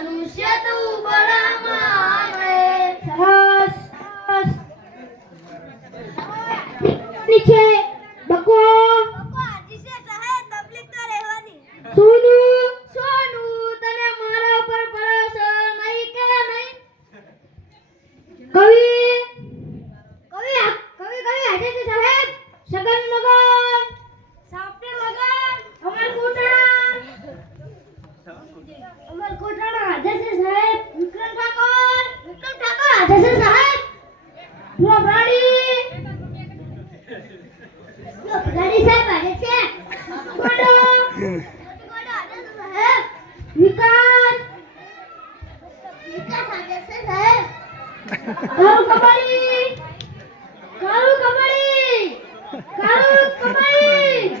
anunciar विकास. विकास आदेश साहेब काळू कमाई काळू कमाई काळू कमाई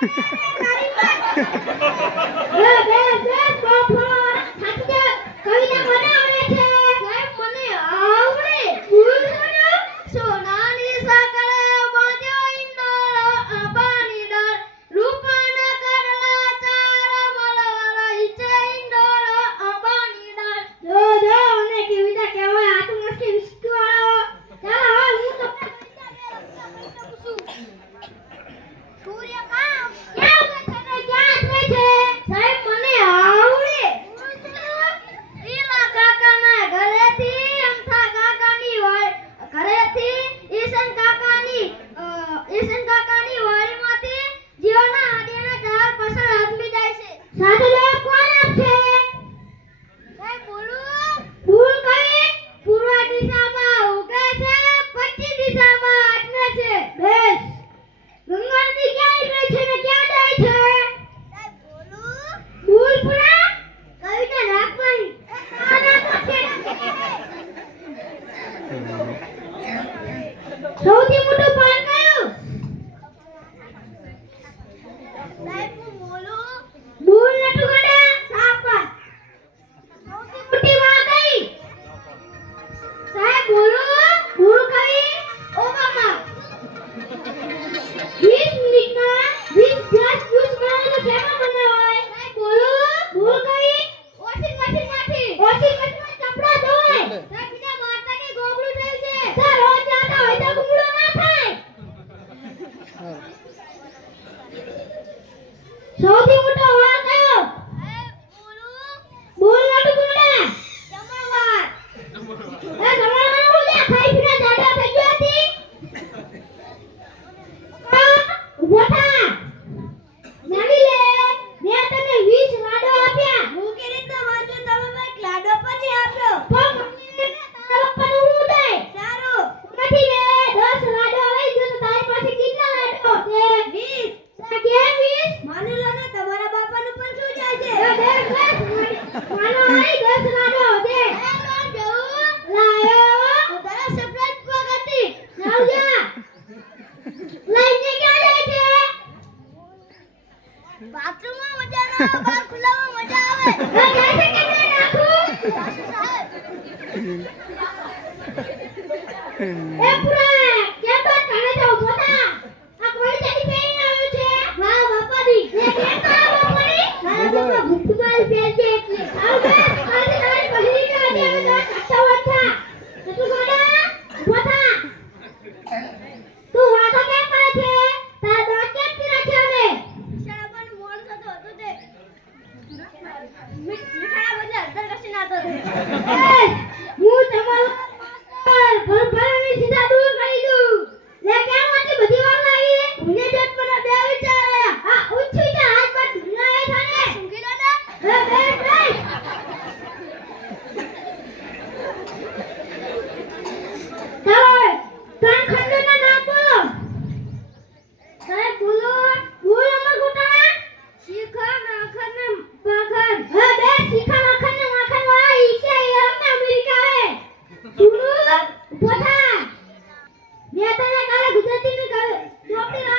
Yeah, yeah, yeah, બાથરૂમમાં મજા આવે બહાર ખુલ્લામાં મજા આવે. એ પૂરો મીઠાના હું તમારો પર ભરભરાની સીધા દૂર કરી દઉં. લે કેમ આટલી મેં તને કાલે ગુજરાતીની ડોક્ટર